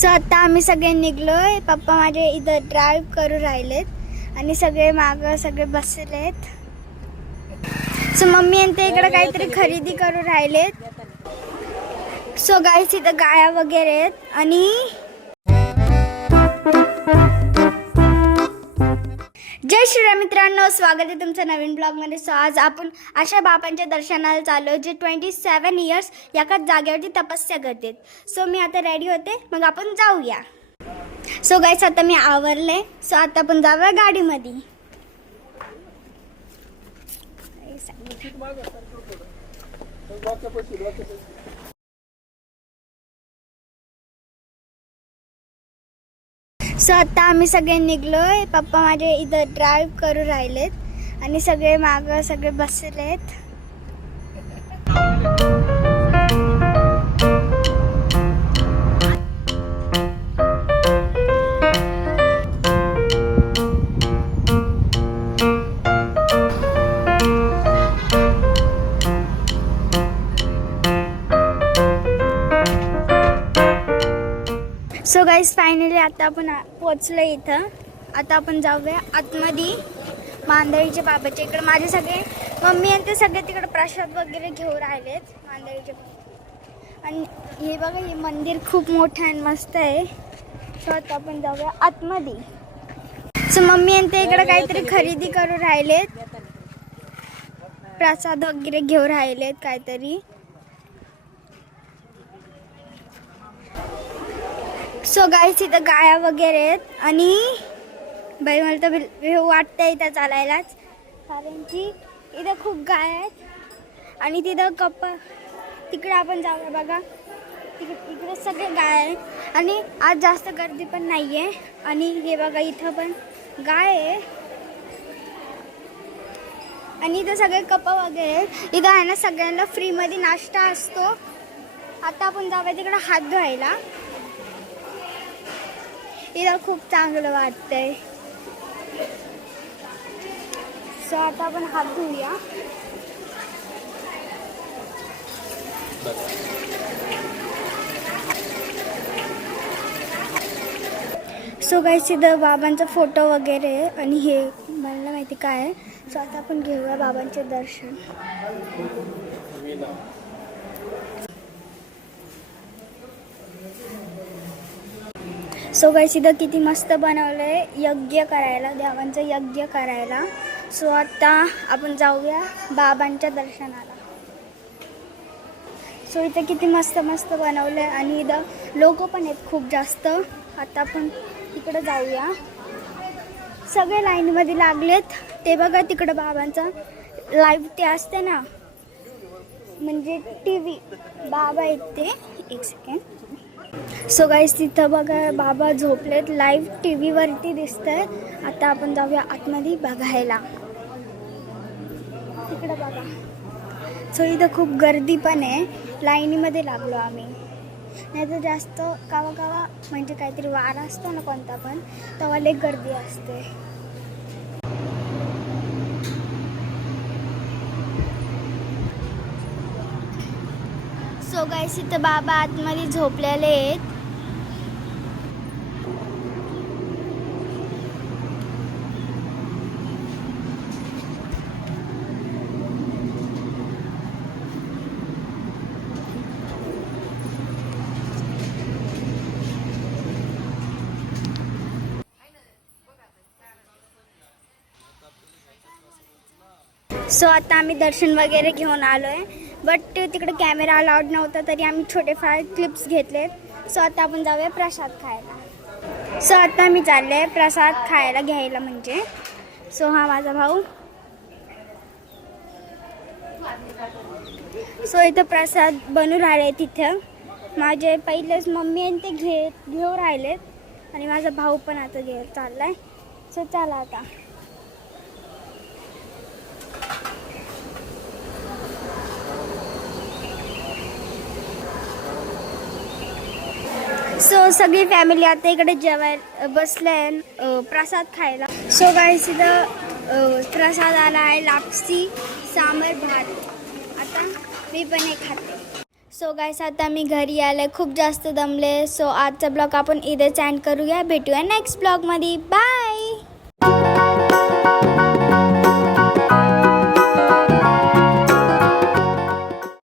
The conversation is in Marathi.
सो आता आम्ही सगळे निघलोय. पप्पा माझे इथं ड्राईव्ह करू राहिलेत आणि सगळे मागं सगळे बसलेत. सो मम्मी आणि ते इकडे काहीतरी खरेदी करू राहिलेत. सो गाईस इथं गाया वगैरे आहेत आणि जय श्रीराम मित्रांनो, स्वागत आहे तुमचं नवीन ब्लॉगमध्ये. सो आज आपण अशा बाबांच्या दर्शनाला चाललो जे 27 इयर्स एकाच जागेवरती तपस्या करतात. सो मी आता रेडी होते, मग आपण जाऊया. सो गाईस आता मी आवरले. सो आता आपण जाऊया गाडीमध्ये. सो आता आम्ही सगळे निघलोय. पप्पा माझे इथं ड्राईव्ह करू राहिलेत आणि सगळे मागं सगळे बसलेत. सो गाईज फायनली आता आपण पोचलो इथं. आता आपण जाऊया आतमध्ये मांदळीच्या बाबाच्या इकडे. माझे सगळे मम्मी आणि ते सगळे तिकडे प्रसाद वगैरे घेऊन राहिलेत मांदळीचे. आणि हे बघा, हे मंदिर खूप मोठं आणि मस्त आहे. सो आता आपण जाऊया आतमध्ये. सो मम्मी आणि ते इकडे काहीतरी खरेदी करू राहिलेत, प्रसाद वगैरे घेऊन राहिलेत काहीतरी. सो गाईस इथं गाया वगैरे आहेत आणि बाई मला तर भेव वाटतंय इथं चालायलाच, कारण की इथं खूप गाय आहेत. आणि तिथं तिकडे आपण जाऊया बघा, इकडे सगळे गाय आहेत आणि आज जास्त गर्दी पण नाही आहे. आणि हे बघा इथं पण गाय आहे आणि इथं सगळे कपा वगैरे आहेत. इथं आहे ना सगळ्यांना फ्रीमध्ये नाश्ता असतो. आता आपण जाऊया तिकडे हात धुवायला. इथं खूप चांगलं वाटतंय. सो आता आपण हात धुऊया. सो गाईस इथं बाबांचा फोटो वगैरे आणि हे मला माहिती काय आहे. सो आता आपण घेऊया बाबांचे दर्शन. सो गाईस इथं किती मस्त बनवलंय यज्ञ करायला, देवांचं यज्ञ करायला. सो आता आपण जाऊया बाबांच्या दर्शनाला. सो इथं किती मस्त मस्त बनवलंय आणि इथं लोक पण आहेत खूप जास्त. आता आपण तिकडं जाऊया. सगळे लाईनमध्ये लागलेत. ते बघा तिकडं बाबांचा लाईव्ह ते असते ना, म्हणजे TV बाबा आहेत ते. एक सेकंड. सो गाईस तिथं बघा बाबा झोपलेत, लाईव्ह TV वरती दिसतंय. आता आपण जाऊया आतमध्ये बघायला. तिकडं बघा. सो इथं खूप गर्दी पण आहे. लाईनीमध्ये लागलो आम्ही. नाही तर जास्त कावा म्हणजे काहीतरी वार असतो ना कोणता पण, तेव्हा लई गर्दी असते. सो गाईस इथं बाबा आतमध्ये झोपलेले आहेत. सो आता आम्ही दर्शन वगैरे घेऊन आलोय, बट तिकडे कॅमेरा अलाउड नव्हता, तरी आम्ही छोटेफार क्लिप्स घेतलेत. सो आता आपण जाऊया प्रसाद खायला. सो आता मी चालले प्रसाद खायला घ्यायला म्हणजे. सो हा माझा भाऊ. सो इथं प्रसाद बनू राहिले. तिथं माझे पहिलेच मम्मी आणि ते घेऊन राहिलेत आणि माझा भाऊ पण आता घेऊन चाललाय. सो चला आता. सो सगळी फॅमिली आता इकडे जेवायला बसले प्रसाद खायला. सो गाईस इथं प्रसाद आला आहे, लापसी, सांबर, भात. आता मी पण हे खाते. सो गाईस आता मी घरी आले, खूप जास्त दमले. सो आजचा ब्लॉग आपण इथेच एंड करूया. भेटूया नेक्स्ट ब्लॉगमध्ये. बाय.